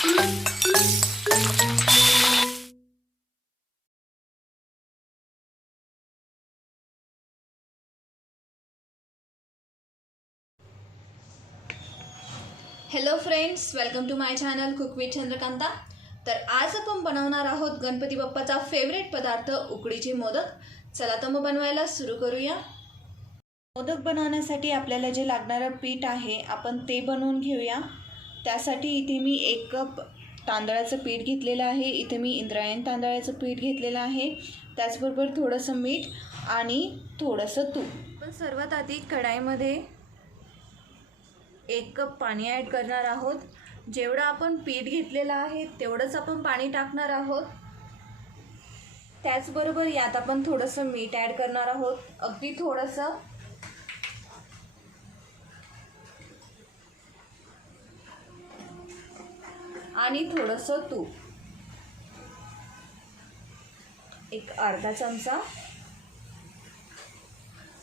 Hello friends, welcome to my channel cook with Chandrakanta. तर आज आपण बनवणार आहोत गणपती बाप्पाचा फेवरेट पदार्थ उकडीचे मोदक। चला तर मग बनवायला सुरू करूया। मोदक बनवण्यासाठी आपल्याला जे लागणारं पीठ आहे आपण ते बनवून घेऊया। त्यासाठी इथे मी 1 कप तांदळाचं पीठ घेतलेलं आहे। इथे मी इंद्रायणी तांदळाचं पीठ घेतलेलं आहे। त्याचबरोबर थोडंसं मीठ आणि थोडंसं तूप। पण सर्वात आधी कढाईमध्ये 1 कप पाणी ॲड करणार आहोत। जेवढं आपण पीठ घेतलेलं आहे तेवढंच आपण पाणी टाकणार आहोत। त्याचबरोबर यात आपण थोडंसं मीठ ॲड करणार आहोत, अगदी थोडंसं। आणि थोडंसं तूप, एक अर्धा चमचा।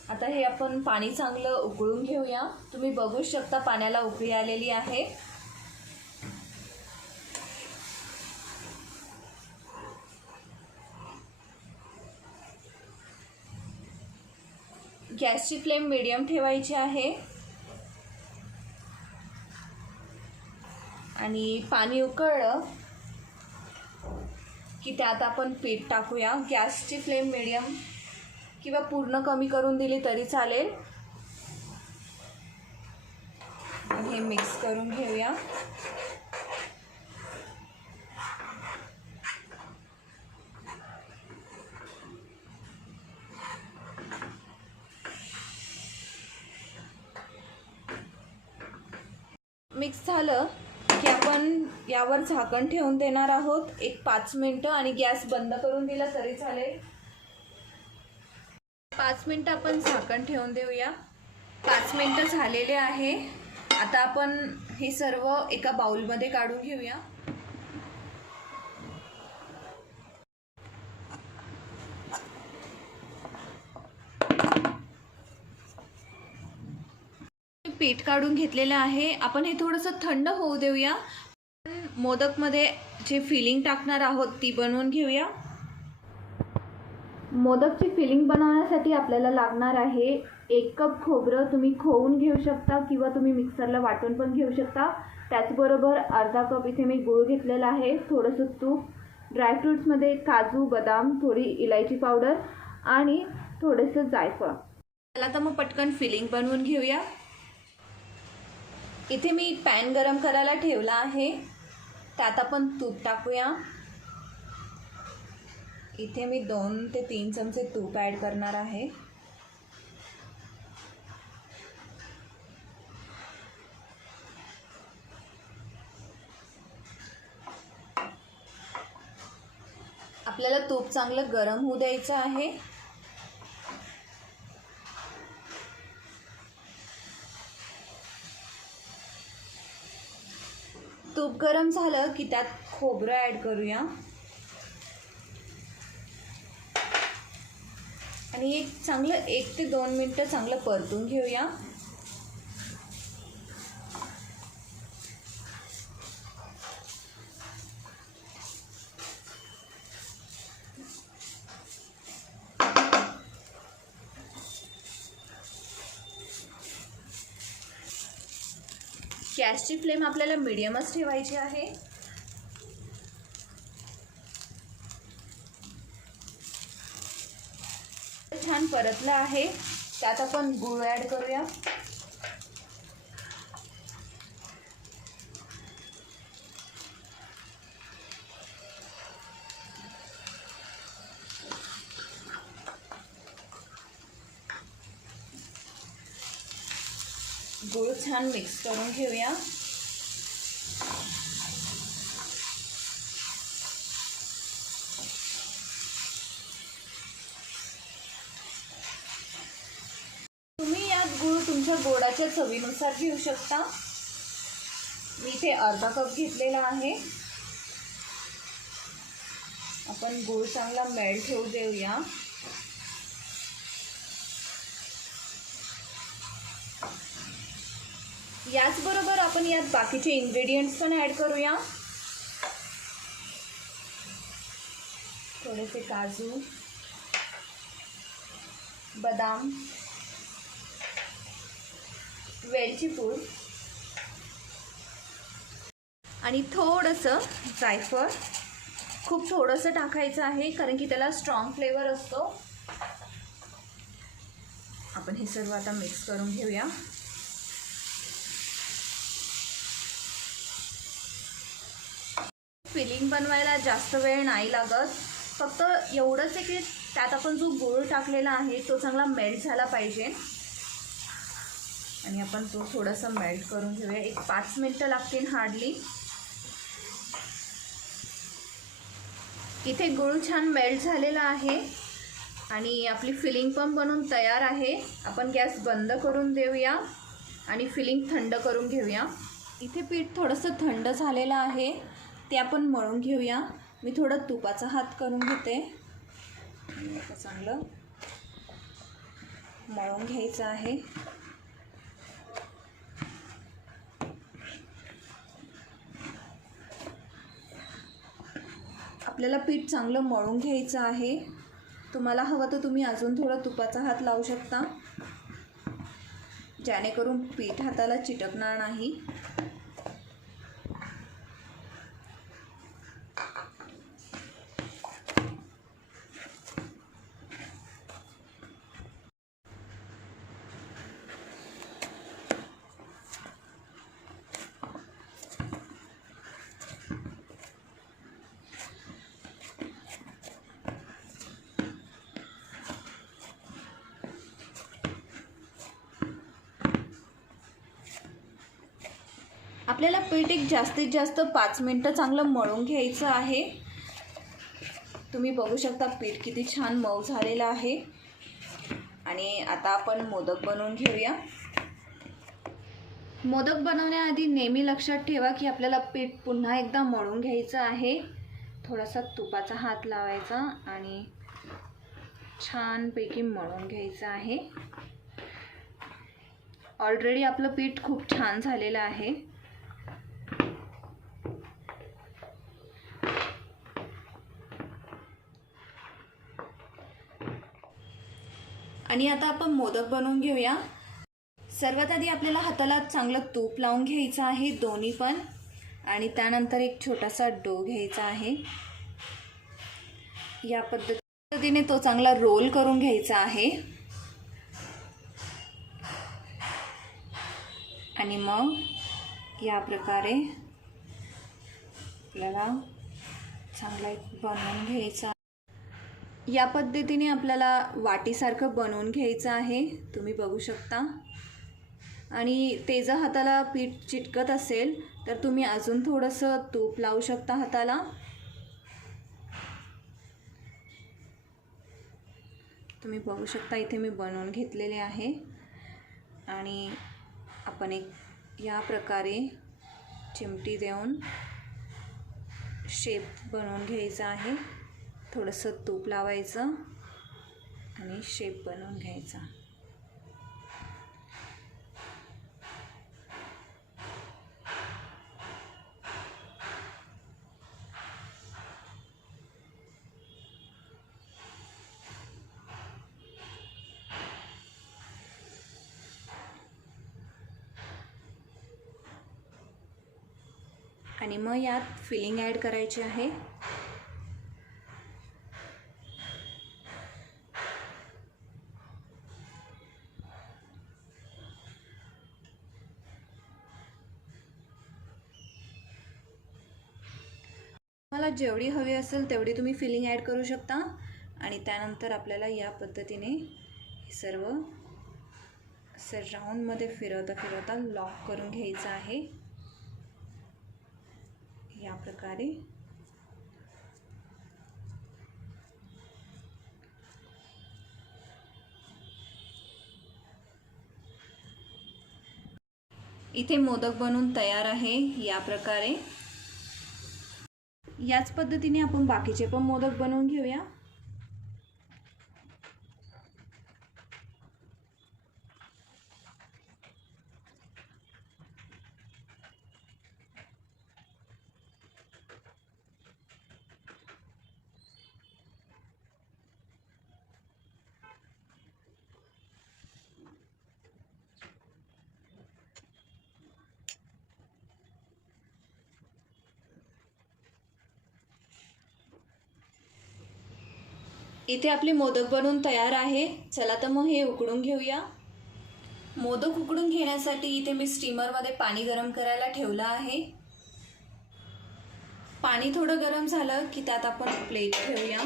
आता हे आपण पाणी चांगलं उकळून घेऊया। तुम्ही बघू शकता पाण्याला उकळी आलेली आहे। गॅसची फ्लेम मीडियम ठेवायची आहे आणि पाणी उकळलं की त्यात आपण पीठ टाकूया। गॅसची फ्लेम मीडियम किंवा पूर्ण कमी करून दिली तरी चालेल। हे मिक्स करून घेऊया। मिक्स झालं की आपण यावर झाकण ठेवून देणार आहोत एक 5 मिनिटं आणि गॅस बंद करून दिला तरी चालेल। 5 मिनिटं आपण झाकण ठेवून देऊया। 5 मिनिटं झालेले आहे। आता आपण हे सर्व एका बाउलमध्ये काढून घेऊया। पीठ काढून घेतलेलं आहे। आपण हे थोडंसं थंड होऊ देऊया। मोदकमध्ये जे फिलिंग टाकणार आहोत ती बनवून घेऊया। मोदकची फिलिंग बनवण्यासाठी आपल्याला लागणार आहे 1 कप खोबरं। तुम्ही खोवून घेऊ शकता किंवा तुम्ही मिक्सरला वाटून पण घेऊ शकता। त्याचबरोबर अर्धा कप इथे मी गूळ घेतलेला आहे, थोडंसं तूप, ड्रायफ्रूट्समध्ये काजू, बदाम, थोडी इलायची पावडर आणि थोडंसं जायफळ। चला तर मग पटकन फिलिंग बनवून घेऊया। इथे मी पॅन गरम करायला ठेवला आहे, त्यात आपण तूप टाकूया। इथे मी 2 ते 3 चमचे तूप ॲड करणार आहे। आपल्याला तूप चांगलं गरम होऊ द्यायचं आहे। तूप गरम झालं की त्यात खोबरं ॲड करूया आणि चांगलं 1 ते 2 मिनिटं चांगलं परतून घेऊया। गॅसची फ्लेम आपल्याला मीडियमच ठेवायची आहे। छान परतलं आहे, त्यात आपण गूळ ॲड करूया। गूळ छान मिक्स करून घेऊया। तुम्ही यात गूळ तुमच्या गोडाच्या चवीनुसार घेऊ शकता। मी इथे अर्धा कप घेतलेला आहे। आपण गूळ चांगला मेल्ट होऊ देऊया। याचबरोबर आपण यात बाकीचे इन्ग्रेडियंट्स पण ॲड करूया। थोडेसे काजू, बदाम, वेलची पूड आणि थोडंसं जायफळ. खूप थोडंसं टाकायचं आहे कारण की त्याला स्ट्रॉंग फ्लेवर असतो. आपण हे सर्व आता मिक्स करून घेऊया. फिलिंग बनवायला जास्त वेळ नाही लागत. फक्त एवढंच आहे की त्यात आपण जो गूळ टाकलेला आहे तो चांगला मेल्ट झाला पाहिजे. आणि आपण तो थोडासा मेल्ट करून घेऊया. एक 5 मिनिटं लागतील हार्डली. इथे गूळ छान मेल्ट झालेला आहे आणि आपली फिलिंग पण बनवून तयार आहे. आपण गॅस बंद करून देऊया आणि फिलिंग थंड करून घेऊया. इथे पीठ थोडंसं थंड झालेलं आहे, ते आपण मळून घेऊया. मी थोडं तुपाचा हात करून घेते. आता चांगलं मळून घ्यायचं आहे. आपल्याला पीठ चांगलं मळून घ्यायचं आहे. तुम्हाला हवं तर तुम्ही अजून थोडा तुपाचा हात लावू शकता, जेणेकरून पीठ हाताला चिटकणार नाही. आपल्याला पीठ एक जास्तीत जास्त 5 मिनिटं चांगलं मळून घ्यायचं आहे. तुम्ही बघू शकता पीठ किती छान मऊ झालेलं आहे. आणि आता आपण मोदक बनवून घेऊया. मोदक बनवण्याआधी नेहमी लक्षात ठेवा की आपल्याला पीठ पुन्हा एकदा मळून घ्यायचं आहे. थोडासा तुपाचा हात लावायचा आणि छानपैकी मळून घ्यायचं आहे. ऑलरेडी आपलं पीठ खूप छान झालेलं आहे. आणि आता आपण मोदक बनवून घेऊया. सर्वात आधी आपल्याला हाताला चांगलं तूप लावून घ्यायचं आहे, दोन्ही पण. आणि त्यानंतर एक छोटासा डो घ्यायचा आहे. या पद्धतीने तो चांगला रोल करून घ्यायचा आहे. आणि मग या प्रकारे आपल्याला चांगला बनवून घ्यायचा. या पद्धतीने आपल्याला वाटीसारखं बनवून घ्यायचं आहे, तुम्ही बघू शकता. आणि ते जर हाताला पीठ चिटकत असेल तर तुम्ही अजून थोडंसं तूप लावू शकता हाताला. तुम्ही बघू शकता इथे मी बनवून घेतलेले आहे. आणि आपण एक या प्रकारे चिमटी देऊन शेप बनवून घ्यायचा आहे. थोडंसं तूप लावायचं आणि शेप बनवून घ्यायचा. आणि मग यात फिलिंग ॲड करायची आहे. मला जेवढी हवी असेल तेवढी तुम्ही फिलिंग ॲड करू शकता. आणि त्यानंतर आपल्याला या पद्धतीने हे सर्व असं राऊंडमध्ये फिरवता फिरवता लॉक करून घ्यायचं आहे. या प्रकारे इथे मोदक बनवून तयार आहे. या प्रकारे याच पद्धतीने आपण बाकीचे पण मोदक बनवून घेऊया. इथे आपले मोदक बनवून तयार आहे. चला तर मग हे उकडून घेऊया. मोदक उकडून घेण्यासाठी इथे मी स्टीमरमध्ये पाणी गरम करायला ठेवलं आहे. पाणी थोडं गरम झालं की त्यात आपण प्लेट ठेवूया.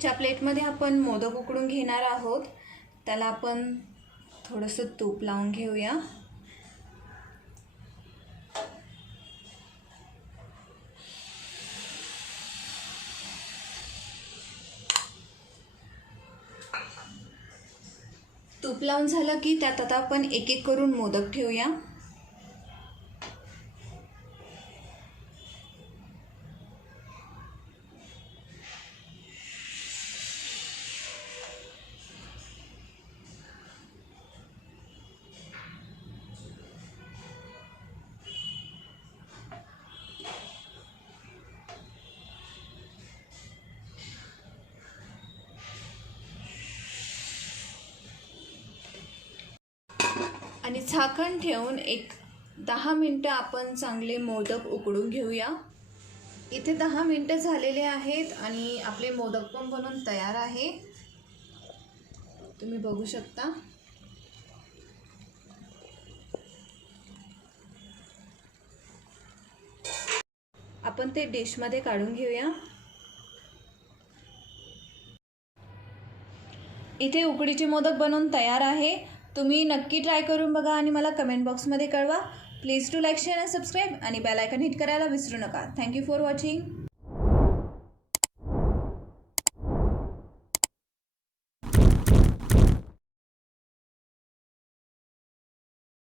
ज्या प्लेटमध्ये आपण मोदक उकडून घेणार आहोत त्याला आपण थोडंसं तूप लावून घेऊया. तूप लावून झालं की त्यात आता आपण एक एक करून मोदक ठेवूया. आणि झाकण ठेवून एक 10 मिनटं आपण चांगले मोदक उकडून घेऊया. इथे 10 मिनटं झालेले आहेत आणि आपले मोदक पण बनवून तयार आहे. तुम्ही बघू शकता. आपण ते डिशमध्ये काढून घेऊया. इथे उकडीचे मोदक बनवून तयार आहे. तुम्ही नक्की ट्राय करून बघा आणि मला कमेंट बॉक्समध्ये कळवा. प्लीज टू लाईक, शेअर आणि सबस्क्राईब आणि बेल आयकॉन हिट करायला विसरू नका. Thank you for watching.